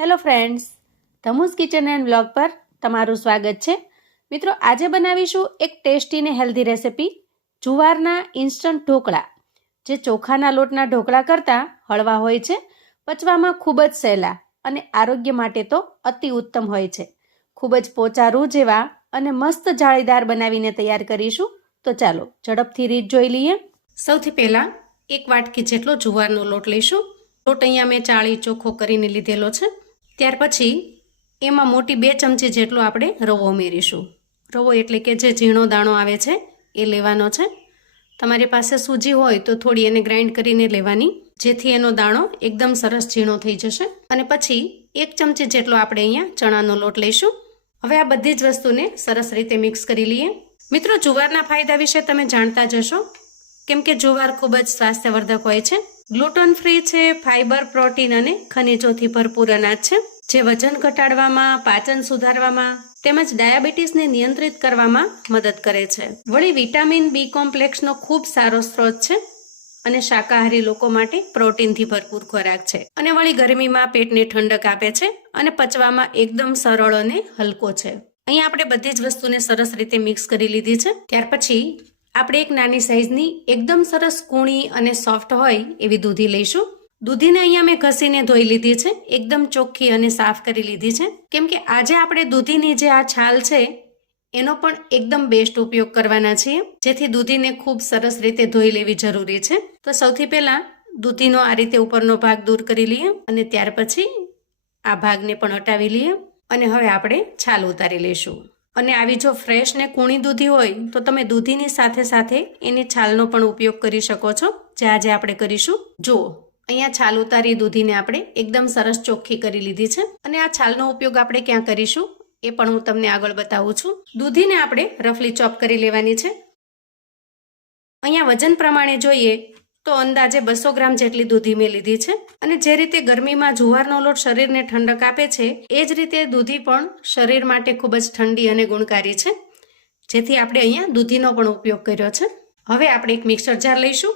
Hello friends, ધમુસ kitchen and blog પર તમારું સ્વાગત છે. મિત્રો, આજે બનાવીશું એક ટેસ્ટી ને હેલ્ધી રેસિપી, જુવારના ઇન્સ્ટન્ટ ઢોકળા, જે ચોખાના લોટના ઢોકળા કરતાં હળવા હોય છે, પચવામાં ખૂબ જ સહેલા અને આરોગ્ય માટે તો અતિ ઉત્તમ હોય છે. ખૂબ જ પોચા રૂ જેવા અને મસ્ત જાળીદાર બનાવીને તૈયાર કરીશું. તો ચાલો ઝડપથી રીત જોઈ લઈએ. સૌથી પહેલાં 1 વાટકી જેટલો જુવારનો લોટ લઈશું. લોટ અહીંયા મેં ચાળી ચોખ્ખો કરીને લીધેલો છે. ત્યાર પછી એમાં મોટી 2 ચમચી જેટલો આપણે રવો ઉમેરીશું. રવો એટલે કે જે ઝીણો દાણો આવે છે એ લેવાનો છે. તમારી પાસે સૂજી હોય તો થોડી એને ગ્રાઇન્ડ કરીને લેવાની, જેથી એનો દાણો એકદમ સરસ ઝીણો થઈ જશે. અને પછી 1 ચમચી જેટલો આપણે અહીંયા ચણાનો લોટ લઈશું. હવે આ બધી જ વસ્તુને સરસ રીતે મિક્સ કરી લઈએ. મિત્રો, જુવારના ફાયદા વિશે તમે જાણતા જ હશો, કેમ કે જુવાર ખૂબ જ સ્વાસ્થ્યવર્ધક હોય છે. ગ્લુટન ફ્રી છે, ફાઇબર, પ્રોટીન અને ખનિજોથી ભરપૂર અનાજ છે, જે વજન ઘટાડવામાં, પાચન સુધારવામાં તેમજ ડાયાબિટીસને નિયંત્રિત કરવામાં મદદ કરે છે. વળી વિટામિન બી કોમ્પ્લેક્સનો ખૂબ સારો સ્ત્રોત છે અને શાકાહારી લોકો માટે પ્રોટીનથી ભરપૂર ખોરાક છે. અને વળી ગરમીમાં પેટને ઠંડક આપે છે અને પચવામાં એકદમ સરળ અને હલકો છે. અહીંયા આપણે બધી જ વસ્તુને સરસ રીતે મિક્સ કરી લીધી છે. ત્યાર પછી આપણે એક નાની સાઈઝની એકદમ સરસ કૂણી અને સોફ્ટ હોય એવી દૂધી લઈશું. દૂધીને અહીંયા મેં ઘસીને ધોઈ લીધી છે, એકદમ ચોખ્ખી અને સાફ કરી લીધી છે, કેમ કે આજે આપણે દૂધીની જે આ છાલ છે એનો પણ એકદમ બેસ્ટ ઉપયોગ કરવાના છીએ, જેથી દૂધીને ખૂબ સરસ રીતે ધોઈ લેવી જરૂરી છે. તો સૌથી પહેલાં દૂધીનો આ રીતે ઉપરનો ભાગ દૂર કરી લઈએ અને ત્યાર પછી આ ભાગને પણ હટાવી લઈએ અને હવે આપણે છાલ ઉતારી લઈશું. અને આવી જો ફ્રેશ ને કૂણી દૂધી હોય તો તમે દૂધીની સાથે સાથે એની છાલનો પણ ઉપયોગ કરી શકો છો, જે આજે આપણે કરીશું. જુઓ, અહીંયા છાલ ઉતારી દૂધીને આપણે એકદમ સરસ ચોખ્ખી કરી લીધી છે. અને આ છાલનો ઉપયોગ આપણે ક્યાં કરીશું એ પણ હું તમને આગળ બતાવું છું. દૂધીને આપણે રફલી ચોપ કરી લેવાની છે. અહીંયા વજન પ્રમાણે જોઈએ તો અંદાજે 200 ગ્રામ જેટલી દૂધી મેં લીધી છે. અને જે રીતે ગરમીમાં જુવારનો લોટ શરીરને ઠંડક આપે છે, એ જ રીતે દૂધી પણ શરીર માટે ખૂબ જ ઠંડી અને ગુણકારી છે, જેથી આપણે અહીંયા દૂધીનો પણ ઉપયોગ કર્યો છે. હવે આપણે એક મિક્સર જાર લઈશું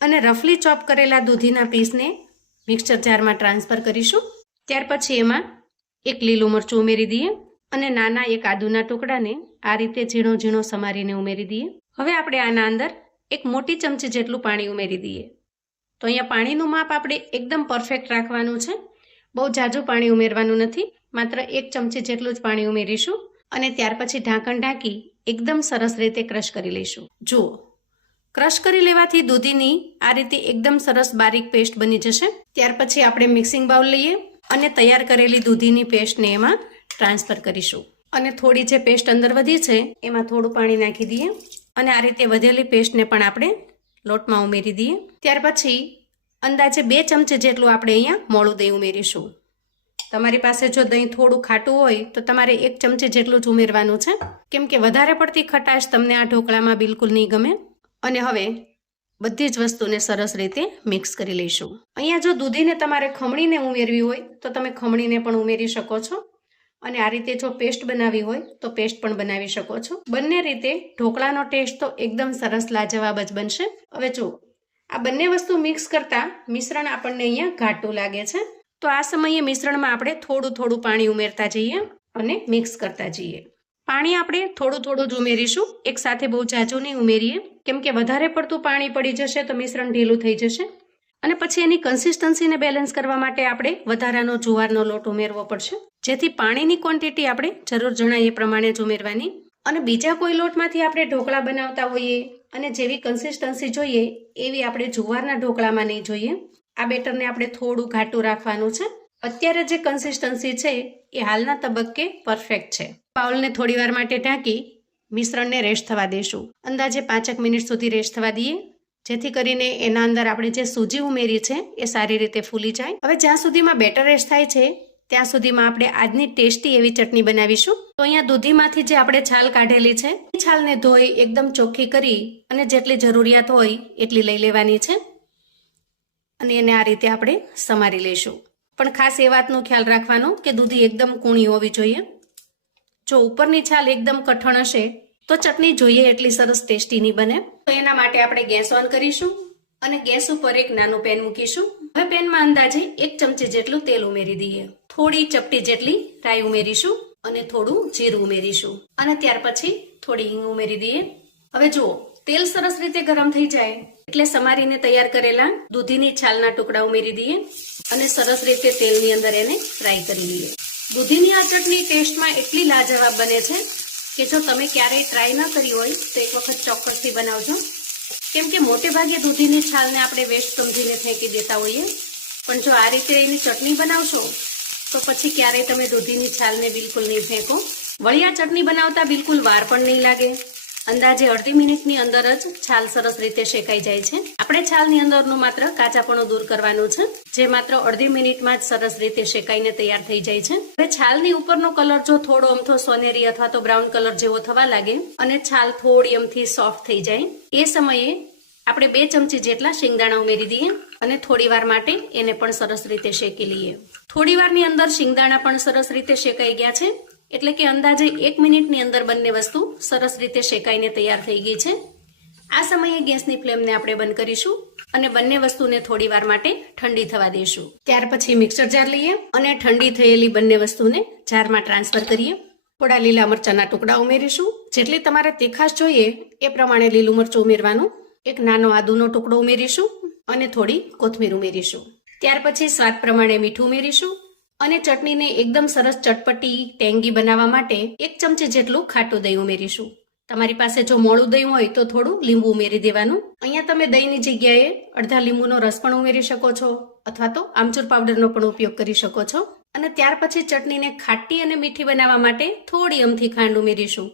અને રફલી ચોપ કરેલા દૂધીના પીસને મિક્સર જારમાં ટ્રાન્સફર કરીશું. ત્યાર પછી એમાં એક લીલું મરચું ઉમેરી દઈએ અને નાના એક આદુના ટુકડાને આ રીતે ઝીણો ઝીણો સમારીને ઉમેરી દઈએ. હવે આપણે આના અંદર એક મોટી ચમચી જેટલું પાણી ઉમેરી દઈએ. તો અહીંયા પાણીનું માપ આપણે એકદમ પરફેક્ટ રાખવાનું છે. બહુ ઝાઝું પાણી ઉમેરવાનું નથી, માત્ર 1 ચમચી જેટલું જ પાણી ઉમેરીશું અને ત્યાર પછી ઢાંકણ ઢાંકી એકદમ સરસ રીતે ક્રશ કરી લઈશું. જુઓ, ક્રશ કરી લેવાથી દૂધીની આ રીતે એકદમ સરસ બારીક પેસ્ટ બની જશે. ત્યાર પછી આપણે મિક્સિંગ બાઉલ લઈએ અને તૈયાર કરેલી દૂધીની પેસ્ટને એમાં ટ્રાન્સફર કરીશું. અને થોડી જે પેસ્ટ અંદર વધી છે એમાં થોડું પાણી નાખી દઈએ અને આ રીતે વધેલી પેસ્ટને પણ આપણે લોટમાં ઉમેરી દઈએ. ત્યાર પછી અંદાજે 2 ચમચી જેટલું આપણે અહીંયા મોળું દહીં ઉમેરીશું. તમારી પાસે જો દહીં થોડું ખાટું હોય તો તમારે 1 ચમચી જેટલું જ ઉમેરવાનું છે, કેમ કે વધારે પડતી ખટાશ તમને આ ઢોકળામાં બિલકુલ નહીં ગમે. અને હવે બધી જ વસ્તુને સરસ રીતે મિક્સ કરી લઈશું. અહીંયા જો દૂધીને તમારે ખમણીને ઉમેરવી હોય તો તમે ખમણીને પણ ઉમેરી શકો છો, અને આ રીતે જો પેસ્ટ બનાવી હોય તો પેસ્ટ પણ બનાવી શકો છો. બંને રીતે ઢોકળાનો ટેસ્ટ તો એકદમ સરસ લાજવાબ જ બનશે. હવે જો આ બંને વસ્તુ મિક્સ કરતાં મિશ્રણ આપણને અહીંયા ઘાટું લાગે છે, તો આ સમયે મિશ્રણમાં આપણે થોડું થોડું પાણી ઉમેરતા જઈએ અને મિક્સ કરતા જઈએ. પાણી આપણે થોડું થોડું જ ઉમેરીશું, એક સાથે બહુ ઝાઝું નહીં ઉમેરીએ, કેમ કે વધારે પડતું પાણી પડી જશે તો મિશ્રણ ઢીલું થઈ જશે. અને પછી એની કન્સિસ્ટન્સીને બેલેન્સ કરવા માટે આપણે વધારાનો જુવારનો લોટ ઉમેરવો પડશે, જેથી પાણીની ક્વોન્ટિટી આપણે જરૂર જણાય એ પ્રમાણે જ ઉમેરવાની. અને બીજા કોઈ લોટમાંથી આપણે ઢોકળા બનાવતા હોઈએ અને જેવી કન્સિસ્ટન્સી જોઈએ એવી આપણે જુવારના ઢોકળામાં નહીં જોઈએ. આ બેટરને આપણે થોડું ઘાટું રાખવાનું છે. અત્યારે જે કન્સિસ્ટન્સી છે એ હાલના તબક્કે પરફેક્ટ છે. બાઉલને થોડી વાર માટે ઢાંકી મિશ્રણને રેસ્ટ થવા દઈશું. અંદાજે 5 મિનિટ સુધી રેસ્ટ થવા દઈએ, જેથી કરીને એના અંદર આપણે જે સૂજી ઉમેરી છે એ સારી રીતે ફૂલી જાય. હવે જ્યાં સુધીમાં બેટર રેસ્ટ થાય છે ત્યાં સુધીમાં આપણે આજની ટેસ્ટી એવી ચટણી બનાવીશું. તો અહીંયા દૂધીમાંથી જે આપણે છાલ કાઢેલી છે એ છાલને ધોઈ એકદમ ચોખ્ખી કરી અને જેટલી જરૂરિયાત હોય એટલી લઈ લેવાની છે અને એને આ રીતે આપણે સમારી લઈશું. પણ ખાસ એ વાતનો ખ્યાલ રાખવાનો કે દૂધી એકદમ કૂણી હોવી જોઈએ. જો ઉપરની છાલ એકદમ કઠણ હશે તો ચટણી જોઈએ એટલી સરસ ટેસ્ટી નહીં બને. તો એના માટે આપણે ગેસ ઓન કરીશું અને ગેસ ઉપર એક નાનું પેન મૂકીશું હવે પેનમાં અંદાજે 1 ચમચી જેટલું તેલ ઉમેરી દઈએ. થોડી ચપટી જેટલી રાઈ ઉમેરીશું અને થોડું જીરું ઉમેરીશું અને ત્યાર પછી થોડી હિંગ ઉમેરી દઈએ. હવે જુઓ, તેલ સરસ રીતે ગરમ થઈ જાય એટલે સમારીને તૈયાર કરેલા દૂધીની છાલના ટુકડા ઉમેરી દઈએ અને સરસ રીતે તેલની અંદર એને ફ્રાય કરી લઈએ. દૂધીની આ ચટણી ટેસ્ટમાં એટલી લાજવાબ બને છે કે જો તમે ક્યારેય ટ્રાય ન કરી હોય તો એક વખત ચોક્કસથી બનાવજો. કેમ કે મોટે ભાગે દૂધીની છાલને આપણે વેસ્ટ સમજીને ફેંકી દેતા હોઈએ, પણ જો આ રીતે એની ચટણી બનાવશો તો પછી ક્યારેય તમે દૂધીની છાલને બિલકુલ નહીં ફેંકો. વળી આ ચટણી બનાવતા બિલકુલ વાર પણ નહીં લાગે. અંદાજે અડધી મિનિટની અંદર જ છાલ સરસ રીતે શેકાઈ જાય છે. આપણે છાલની અંદરનું માત્ર કાચાપણું દૂર કરવાનું છે, જે માત્ર અડધી મિનિટમાં જ સરસ રીતે શેકાઈને તૈયાર થઈ જાય છે. હવે છાલની ઉપરનો કલર જો થોડો અમથો સોનેરી અથવા તો બ્રાઉન કલર જેવો થવા લાગે અને છાલ થોડી અમથી સોફ્ટ થઈ જાય, એ સમયે આપણે 2 ચમચી જેટલા શિંગદાણા ઉમેરી દઈએ અને થોડી વાર માટે એને પણ સરસ રીતે શેકી લઈએ. થોડી વારની અંદર શિંગદાણા પણ સરસ રીતે શેકાઈ ગયા છે, એટલે કે અંદાજે 1 મિનિટની અંદર બંને વસ્તુ સરસ રીતે શેકાઈને તૈયાર થઈ ગઈ છે. આ સમયે ગેસની ફ્લેમને આપણે બંધ કરીશું અને બંને વસ્તુને થોડી વાર માટે ઠંડી થવા દઈશું. ત્યાર પછી મિક્સર જાર લઈએ અને ઠંડી થયેલી બંને વસ્તુને જારમાં ટ્રાન્સફર કરીએ. થોડા લીલા મરચાના ટુકડા ઉમેરીશું. જેટલી તમારે તીખાશ જોઈએ એ પ્રમાણે લીલું મરચું ઉમેરવાનું. એક નાનો આદુનો ટુકડો ઉમેરીશું અને થોડી કોથમીર ઉમેરીશું. ત્યાર પછી સ્વાદ પ્રમાણે મીઠું ઉમેરીશું અને ચટણીને એકદમ સરસ ચટપટી ટેંગી બનાવવા માટે 1 ચમચી જેટલું ખાટું દહીં ઉમેરીશું. તમારી પાસે જો મોળું દહીં હોય તો થોડું લીંબુ ઉમેરી દેવાનું. અહીંયા તમે દહીંની જગ્યાએ અડધા લીંબુનો રસ પણ ઉમેરી શકો છો અથવા તો આમચૂર પાવડરનો પણ ઉપયોગ કરી શકો છો. અને ત્યાર પછી ચટણીને ખાટી અને મીઠી બનાવવા માટે થોડી અમથી ખાંડ ઉમેરીશું.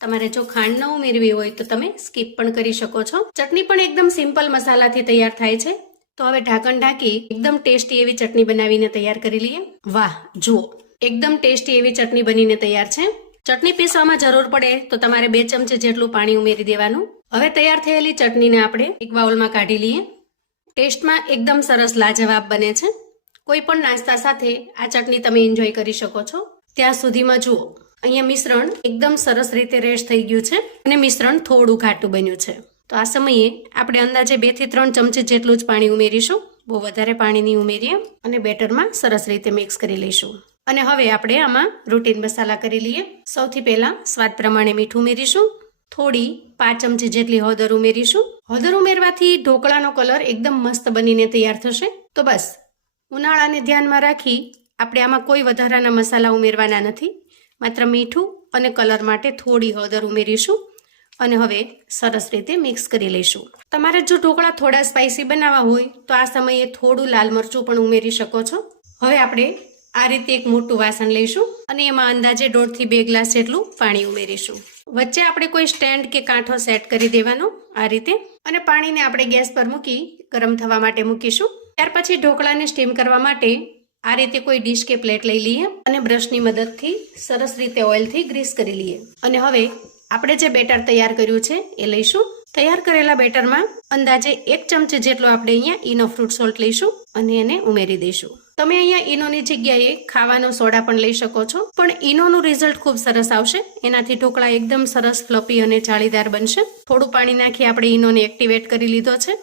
તમારે જો ખાંડ ન ઉમેરવી હોય તો તમે સ્કીપ પણ કરી શકો છો. ચટણી પણ એકદમ સિમ્પલ મસાલાથી તૈયાર થાય છે. તો હવે ઢાંકણ ઢાંકી એકદમ ટેસ્ટી એવી ચટણી બનાવીને તૈયાર કરી લઈએ. વાહ, જુઓ, એકદમ ટેસ્ટી એવી ચટણી બનીને તૈયાર છે. ચટણી પીસવામાં જરૂર પડે તો તમારે 2 ચમચી જેટલું પાણી ઉમેરી દેવાનું. હવે તૈયાર થયેલી ચટણીને આપણે એક બાઉલમાં કાઢી લઈએ. ટેસ્ટમાં એકદમ સરસ લાજવાબ બને છે. કોઈ પણ નાસ્તા સાથે આ ચટણી તમે એન્જોય કરી શકો છો. ત્યાં સુધીમાં જુઓ, અહીંયા મિશ્રણ એકદમ સરસ રીતે રેશ થઈ ગયું છે અને મિશ્રણ થોડું ઘાટું બન્યું છે. તો આ સમયે આપણે અંદાજે 2 થી 3 ચમચી જેટલું જ પાણી ઉમેરીશું. બહુ વધારે પાણી નહીં ઉમેરીએ અને બેટરમાં સરસ રીતે મિક્સ કરી લઈશું. અને હવે આપણે આમાં રૂટીન મસાલા કરી લઈએ. સૌથી પહેલા સ્વાદ પ્રમાણે મીઠું ઉમેરીશું. થોડી 5 ચમચી જેટલી હળદર ઉમેરીશું. હળદર ઉમેરવાથી ઢોકળાનો કલર એકદમ મસ્ત બનીને તૈયાર થશે. તો બસ, ઉનાળાને ધ્યાનમાં રાખી આપણે આમાં કોઈ વધારાના મસાલા ઉમેરવાના નથી. માત્ર મીઠું અને કલર માટે થોડી હળદર ઉમેરીશું અને હવે સરસ રીતે મિક્સ કરી લઈશું. તમારે જો ઢોકળા થોડા સ્પાઇસી બનાવવા હોય તો આ સમયે થોડું લાલ મરચું પણ ઉમેરી શકો છો. હવે આપણે આ રીતે એક મોટું વાસણ લઈશું અને એમાં અંદાજે 1.5 થી 2 ગ્લાસ જેટલું પાણી ઉમેરીશું. વચ્ચે આપણે કોઈ સ્ટેન્ડ કે કાંઠો સેટ કરી દેવાનો આ રીતે, અને પાણીને આપણે ગેસ પર મૂકી ગરમ થવા માટે મૂકીશું. ત્યાર પછી ઢોકળાને સ્ટીમ કરવા માટે આ રીતે કોઈ ડીશ કે પ્લેટ લઈ લઈએ અને બ્રશની મદદથી સરસ રીતે ઓઇલથી ગ્રીસ કરી લઈએ. અને હવે આપણે જે બેટર તૈયાર કર્યું છે એ લઈશું. તૈયાર કરેલા બેટરમાં અંદાજે 1 ચમચી જેટલો આપણે અહીંયા ઈનો ફ્રૂટ સોલ્ટ લઈશું અને એને ઉમેરી દઈશું. તમે અહીંયા ઈનોની જગ્યાએ ખાવાનો સોડા પણ લઈ શકો છો, પણ ઈનોનું રિઝલ્ટ ખૂબ સરસ આવશે. એનાથી ઢોકળા એકદમ સરસ ફ્લફી અને જાળીદાર બનશે. થોડું પાણી નાખી આપણે ઈનોને એક્ટિવેટ કરી લીધો છે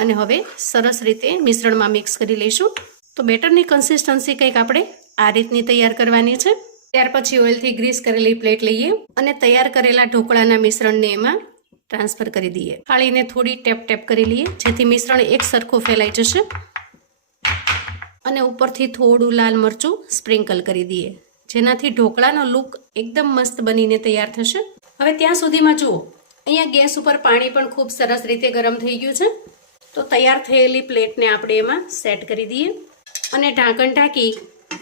અને હવે સરસ રીતે મિશ્રણમાં મિક્સ કરી લઈશું. તો બેટરની કન્સિસ્ટન્સી કંઈક આપણે આ રીતની તૈયાર કરવાની છે. ત્યાર પછી ઓઇલથી ગ્રીસ કરેલી પ્લેટ લઈએ અને તૈયાર કરેલા ઢોકળાના મિશ્રણને એમાં ટ્રાન્સફર કરી દઈએ. થાળીને થોડી ટેપ કરી લઈએ જેથી મિશ્રણ એક સરખું ફેલાઈ જશે અને ઉપરથી થોડું લાલ મરચું સ્પ્રિંકલ કરી દઈએ, જેનાથી ઢોકળાનો લુક એકદમ મસ્ત બનીને તૈયાર થશે. હવે ત્યાં સુધીમાં જુઓ, અહીંયા ગેસ ઉપર પાણી પણ ખૂબ સરસ રીતે ગરમ થઈ ગયું છે. તો તૈયાર થયેલી પ્લેટને આપણે એમાં સેટ કરી દઈએ અને ઢાંકણ ઢાંકી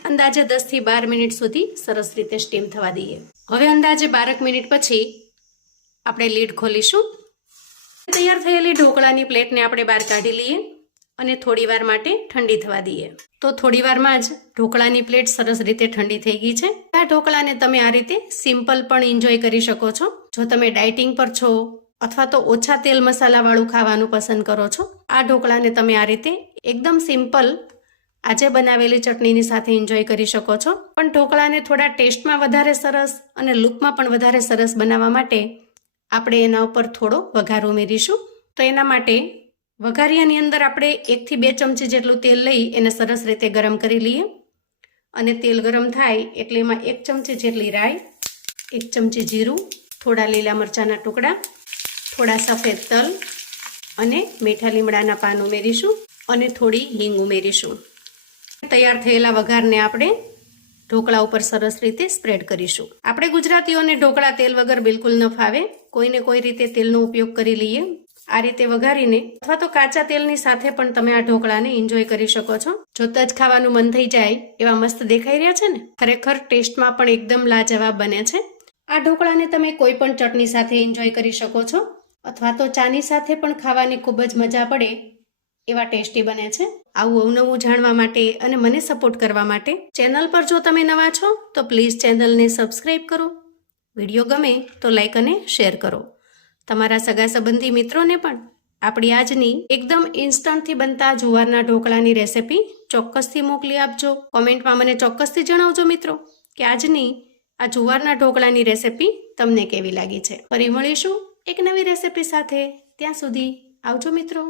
અંદાજે 10 થી 12 મિનિટ સુધી સરસ રીતે સ્ટીમ થવા દઈએ. હવે અંદાજે 12 મિનિટ પછી આપણે લીડ ખોલીશું. તૈયાર થયેલી ઢોકળાની પ્લેટને આપણે બહાર કાઢી લઈએ અને થોડી વાર માટે ઠંડી થવા દઈએ. તો થોડી વારમાં જ ઢોકળાની પ્લેટ સરસ રીતે ઠંડી થઈ ગઈ છે. આ ઢોકળાને તમે આ રીતે સિમ્પલ પણ એન્જોય કરી શકો છો. જો તમે ડાયટિંગ પર છો અથવા તો ઓછા તેલ મસાલાવાળું ખાવાનું પસંદ કરો છો, આ ઢોકળાને તમે આ રીતે એકદમ સિમ્પલ આજે બનાવેલી ચટણીની સાથે એન્જોય કરી શકો છો. પણ ઢોકળાને થોડા ટેસ્ટમાં વધારે સરસ અને લુકમાં પણ વધારે સરસ બનાવવા માટે આપણે એના ઉપર થોડો વઘાર ઉમેરીશું. તો એના માટે વઘારિયાની અંદર આપણે 1 થી 2 ચમચી જેટલું તેલ લઈ એને સરસ રીતે ગરમ કરી લઈએ અને તેલ ગરમ થાય એટલે એમાં 1 ચમચી જેટલી રાઈ, 1 ચમચી જીરું, થોડા લીલા મરચાંના ટુકડા, થોડા સફેદ તલ અને મીઠા લીમડાના પાન ઉમેરીશું અને થોડી હિંગ ઉમેરીશું. તૈયાર થયેલા વઘારને આપણે ઢોકળા ઉપર સરસ રીતે સ્પ્રેડ કરીશું. આપણે ગુજરાતીઓને ઢોકળા તેલ વગર બિલકુલ ન ફાવે. કોઈને કોઈ રીતે તેલનો ઉપયોગ કરી લઈએ. આ રીતે વઘારીને અથવા તો કાચા તેલની સાથે પણ તમે આ ઢોકળાને એન્જોય કરી શકો છો. જોતા જ ખાવાનું મન થઈ જાય એવા મસ્ત દેખાઈ રહ્યા છે ને. ખરેખર ટેસ્ટમાં પણ એકદમ લાજવાબ બને છે. આ ઢોકળાને તમે કોઈ પણ ચટણી સાથે એન્જોય કરી શકો છો અથવા તો ચાની સાથે પણ ખાવાની ખૂબ જ મજા પડે એવા ટેસ્ટી બને છે. આવું અવનવું જાણવા માટે અને મને સપોર્ટ કરવા માટે ચેનલ પર જો તમે નવા છો તો પ્લીઝ ચેનલને સબસ્ક્રાઈબ કરો. વિડીયો ગમે તો લાઈક અને શેર કરો. તમારા સગા સંબંધી મિત્રોને પણ આપણી આજની એકદમ ઇન્સ્ટન્ટથી બનતા જુવારના ઢોકળાની રેસિપી ચોક્કસથી મોકલી આપજો. કોમેન્ટમાં મને ચોક્કસથી જણાવજો મિત્રો કે આજની આ જુવારના ઢોકળાની રેસિપી તમને કેવી લાગી છે. ફરી મળીશું એક નવી રેસિપી સાથે. ત્યાં સુધી આવજો મિત્રો.